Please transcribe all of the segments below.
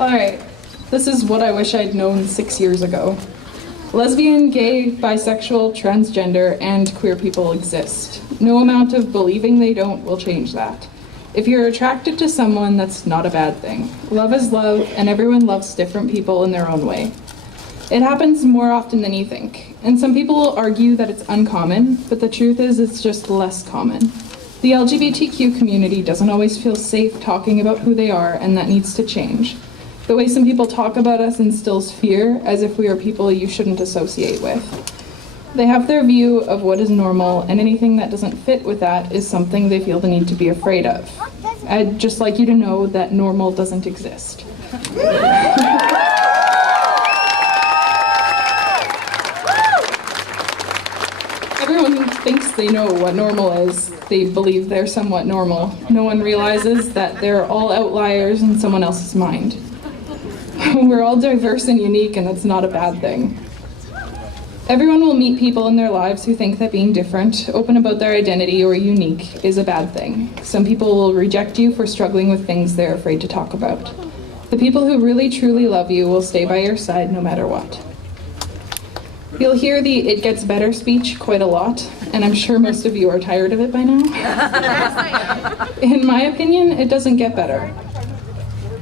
Alright, this is what I wish I'd known 6 years ago. Lesbian, gay, bisexual, transgender, and queer people exist. No amount of believing they don't will change that. If you're attracted to someone, that's not a bad thing. Love is love, and everyone loves different people in their own way. It happens more often than you think, and some people will argue that it's uncommon, but the truth is it's just less common. The LGBTQ community doesn't always feel safe talking about who they are, and that needs to change. The way some people talk about us instills fear, as if we are people you shouldn't associate with. They have their view of what is normal, and anything that doesn't fit with that is something they feel the need to be afraid of. I'd just like you to know that normal doesn't exist. Everyone thinks they know what normal is. They believe they're somewhat normal. No one realizes that they're all outliers in someone else's mind. We're all diverse and unique, and that's not a bad thing. Everyone will meet people in their lives who think that being different, open about their identity, or unique is a bad thing. Some people will reject you for struggling with things they're afraid to talk about. The people who really truly love you will stay by your side no matter what. You'll hear the "it gets better" speech quite a lot, and I'm sure most of you are tired of it by now. In my opinion, it doesn't get better.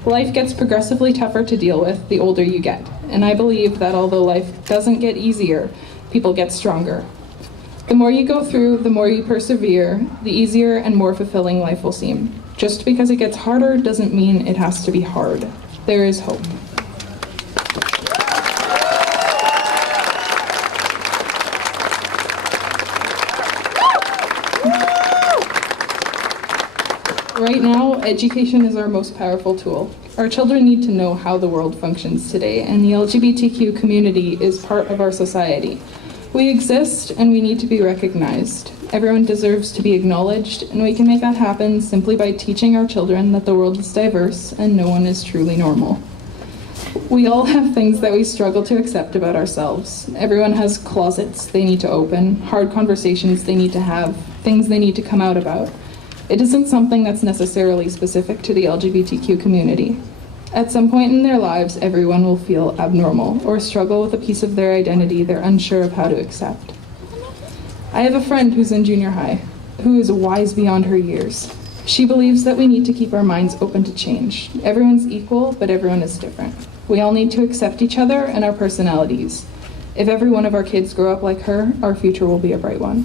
Life gets progressively tougher to deal with the older you get, and I believe that although life doesn't get easier, people get stronger. The more you go through, the more you persevere, the easier and more fulfilling life will seem. Just because it gets harder doesn't mean it has to be hard. There is hope. Right now, education is our most powerful tool. Our children need to know how the world functions today, and the LGBTQ community is part of our society. We exist, and we need to be recognized. Everyone deserves to be acknowledged, and we can make that happen simply by teaching our children that the world is diverse and no one is truly normal. We all have things that we struggle to accept about ourselves. Everyone has closets they need to open, hard conversations they need to have, things they need to come out about. It isn't something that's necessarily specific to the LGBTQ community. At some point in their lives, everyone will feel abnormal or struggle with a piece of their identity they're unsure of how to accept. I have a friend who's in junior high, who is wise beyond her years. She believes that we need to keep our minds open to change. Everyone's equal, but everyone is different. We all need to accept each other and our personalities. If every one of our kids grow up like her, our future will be a bright one.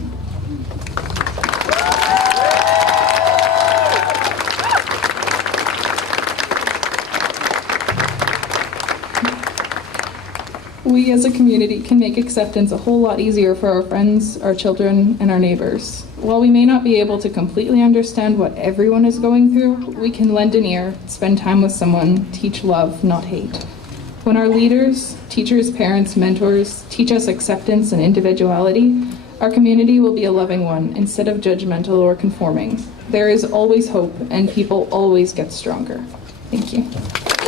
We as a community can make acceptance a whole lot easier for our friends, our children, and our neighbors. While we may not be able to completely understand what everyone is going through, we can lend an ear, spend time with someone, teach love, not hate. When our leaders, teachers, parents, mentors teach us acceptance and individuality, our community will be a loving one instead of judgmental or conforming. There is always hope, and people always get stronger. Thank you.